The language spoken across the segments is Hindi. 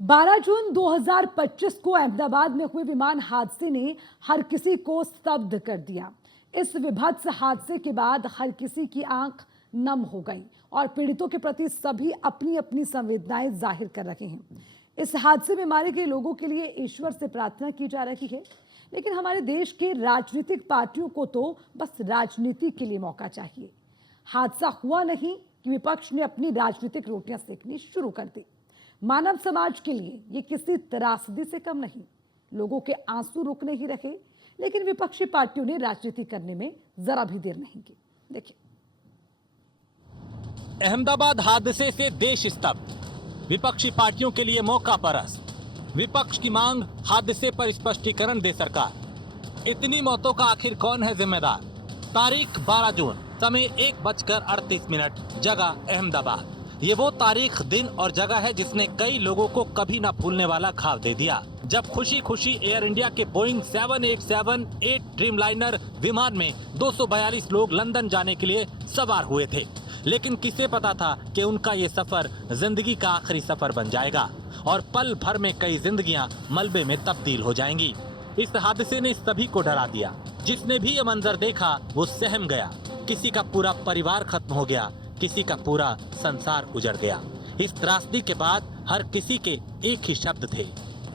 12 जून 2025 को अहमदाबाद में हुए विमान हादसे ने हर किसी को स्तब्ध कर दिया। इस विभत्स हादसे के बाद हर किसी की आंख नम हो गई और पीड़ितों के प्रति सभी अपनी अपनी संवेदनाएं जाहिर कर रहे हैं। इस हादसे में मारे गए लोगों के लिए ईश्वर से प्रार्थना की जा रही है, लेकिन हमारे देश के राजनीतिक पार्टियों को तो बस राजनीति के लिए मौका चाहिए। हादसा हुआ नहीं कि विपक्ष ने अपनी राजनीतिक रोटियां सेकनी शुरू कर दी। मानव समाज के लिए ये किसी त्रासदी से कम नहीं। लोगों के आंसू रुक नहीं रहे, लेकिन विपक्षी पार्टियों ने राजनीति करने में जरा भी देर नहीं की। देखिए, अहमदाबाद हादसे से देश स्तब्ध, विपक्षी पार्टियों के लिए मौका परस्त। विपक्ष की मांग, हादसे पर स्पष्टीकरण दे सरकार। इतनी मौतों का आखिर कौन है जिम्मेदार? तारीख 12 जून, समय 1:38, जगह अहमदाबाद। ये वो तारीख, दिन और जगह है जिसने कई लोगों को कभी ना भूलने वाला घाव दे दिया, जब खुशी खुशी एयर इंडिया के बोइंग 787-8 ड्रीमलाइनर विमान में 242 लोग लंदन जाने के लिए सवार हुए थे। लेकिन किसे पता था कि उनका ये सफर जिंदगी का आखिरी सफर बन जाएगा और पल भर में कई जिंदगियां मलबे में तब्दील हो जाएंगी। इस हादसे ने सभी को डरा दिया। जिसने भी ये मंजर देखा वो सहम गया। किसी का पूरा परिवार खत्म हो गया, किसी का पूरा संसार उजड़ गया। इस त्रासदी के बाद हर किसी के एक ही शब्द थे,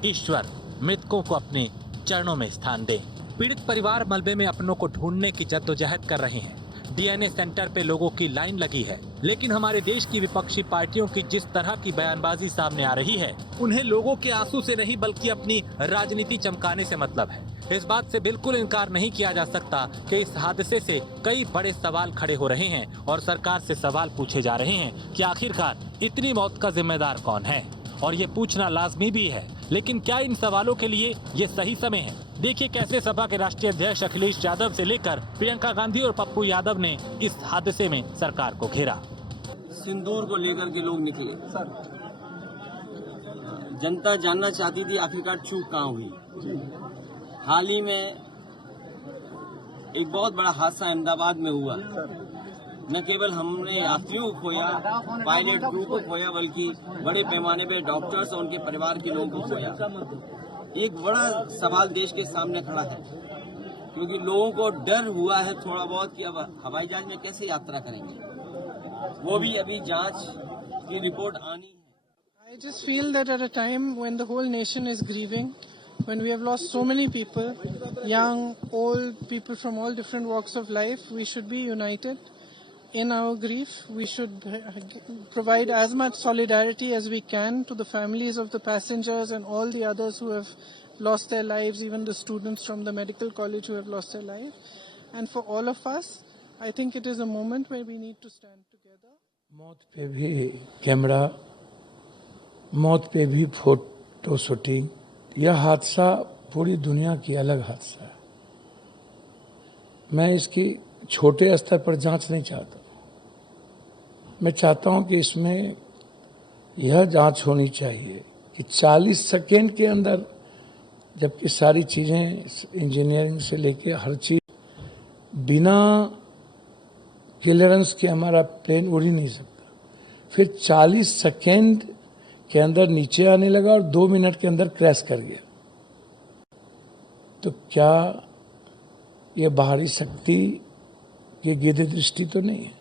ईश्वर मृतकों को अपने चरणों में स्थान दे। पीड़ित परिवार मलबे में अपनों को ढूंढने की जद्दोजहद कर रहे हैं। डीएनए सेंटर पे लोगों की लाइन लगी है, लेकिन हमारे देश की विपक्षी पार्टियों की जिस तरह की बयानबाजी सामने आ रही है, उन्हें लोगों के आंसू से नहीं बल्कि अपनी राजनीति चमकाने से मतलब है। इस बात से बिल्कुल इनकार नहीं किया जा सकता कि इस हादसे से कई बड़े सवाल खड़े हो रहे हैं और सरकार से सवाल पूछे जा रहे हैं कि आखिरकार इतनी मौत का जिम्मेदार कौन है, और ये पूछना लाजमी भी है। लेकिन क्या इन सवालों के लिए ये सही समय है? देखिए कैसे सपा के राष्ट्रीय अध्यक्ष अखिलेश यादव से लेकर प्रियंका गांधी और पप्पू यादव ने इस हादसे में सरकार को घेरा। सिंदूर को लेकर के लोग निकले। जनता जानना चाहती थी आखिरकार चूक कहाँ हुई। हाल ही में एक बहुत बड़ा हादसा अहमदाबाद में हुआ। न केवल हमने यात्रियों को खोया, पायलट क्रू को खोया, बल्कि बड़े पैमाने पे डॉक्टर्स और उनके परिवार के लोगों को खोया। एक बड़ा सवाल देश के सामने खड़ा है, क्योंकि लोगों को डर हुआ है थोड़ा बहुत कि अब हवाई जहाज में कैसे यात्रा करेंगे। वो भी अभी जांच की रिपोर्ट आनी है। I just feel that at a time when the whole nation is grieving, when we have lost so many people, young, old, people from all different walks of life, we should be united in our grief. We should provide as much solidarity as we can to the families of the passengers and all the others who have lost their lives, even the students from the medical college who have lost their life. And for all of us, I think it is a moment where we need to stand together. मौत पे भी कैमरा, मौत पे भी फोटो शूटिंग। यह हादसा पूरी दुनिया की अलग हादसा है। मैं इसकी छोटे स्तर पर जांच नहीं चाहता। मैं चाहता हूं कि इसमें यह जांच होनी चाहिए कि 40 सेकेंड के अंदर, जबकि सारी चीज़ें इंजीनियरिंग से लेके हर चीज़ बिना क्लियरेंस के हमारा प्लेन उड़ ही नहीं सकता, फिर 40 सेकेंड के अंदर नीचे आने लगा और 2 मिनट के अंदर क्रैश कर गया। तो क्या ये बाहरी शक्ति की गिद्ध दृष्टि तो नहीं है?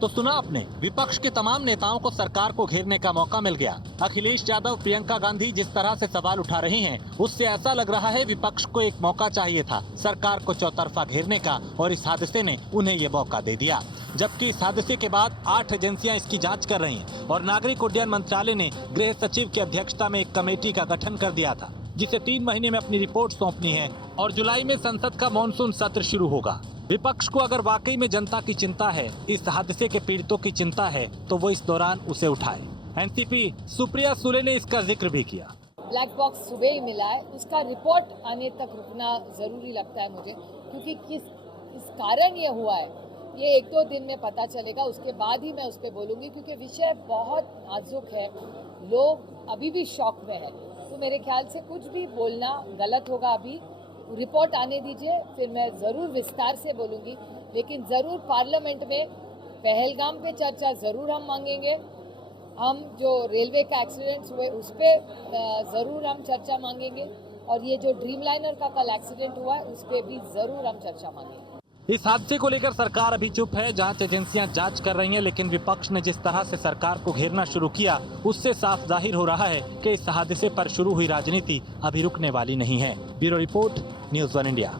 तो सुना आपने, विपक्ष के तमाम नेताओं को सरकार को घेरने का मौका मिल गया। अखिलेश यादव, प्रियंका गांधी जिस तरह से सवाल उठा रहे हैं, उससे ऐसा लग रहा है विपक्ष को एक मौका चाहिए था सरकार को चौतरफा घेरने का, और इस हादसे ने उन्हें ये मौका दे दिया। जबकि इस हादसे के बाद 8 एजेंसियां इसकी जांच कर रही हैं और नागरिक उड्डयन मंत्रालय ने गृह सचिव की अध्यक्षता में एक कमेटी का गठन कर दिया था, जिसे 3 महीने में अपनी रिपोर्ट सौंपनी है और जुलाई में संसद का मॉनसून सत्र शुरू होगा। विपक्ष को अगर वाकई में जनता की चिंता है, इस हादसे के पीड़ितों की चिंता है, तो वो इस दौरान उसे उठाए। एनसीपी सुप्रिया सुले ने इसका जिक्र भी किया। ब्लैक बॉक्स सुबह ही मिला है, उसका रिपोर्ट आने तक रुकना जरूरी लगता है मुझे, क्योंकि किस कारण ये हुआ है ये 1-2 दिन में पता चलेगा। उसके बाद ही मैं उस पर बोलूँगी, क्योंकि विषय बहुत नाजुक है, लोग अभी भी शॉक में है। तो मेरे ख्याल से कुछ भी बोलना गलत होगा। अभी रिपोर्ट आने दीजिए, फिर मैं ज़रूर विस्तार से बोलूँगी, लेकिन ज़रूर पार्लियामेंट में पहलगाम पे चर्चा ज़रूर हम मांगेंगे। हम जो रेलवे का एक्सीडेंट्स हुए उस पर ज़रूर हम चर्चा मांगेंगे, और ये जो ड्रीम लाइनर का कल एक्सीडेंट हुआ है उस पर भी ज़रूर हम चर्चा मांगेंगे। इस हादसे को लेकर सरकार अभी चुप है। जांच एजेंसियां जांच कर रही हैं, लेकिन विपक्ष ने जिस तरह से सरकार को घेरना शुरू किया उससे साफ जाहिर हो रहा है कि इस हादसे पर शुरू हुई राजनीति अभी रुकने वाली नहीं है। Bureau report, news 1 India.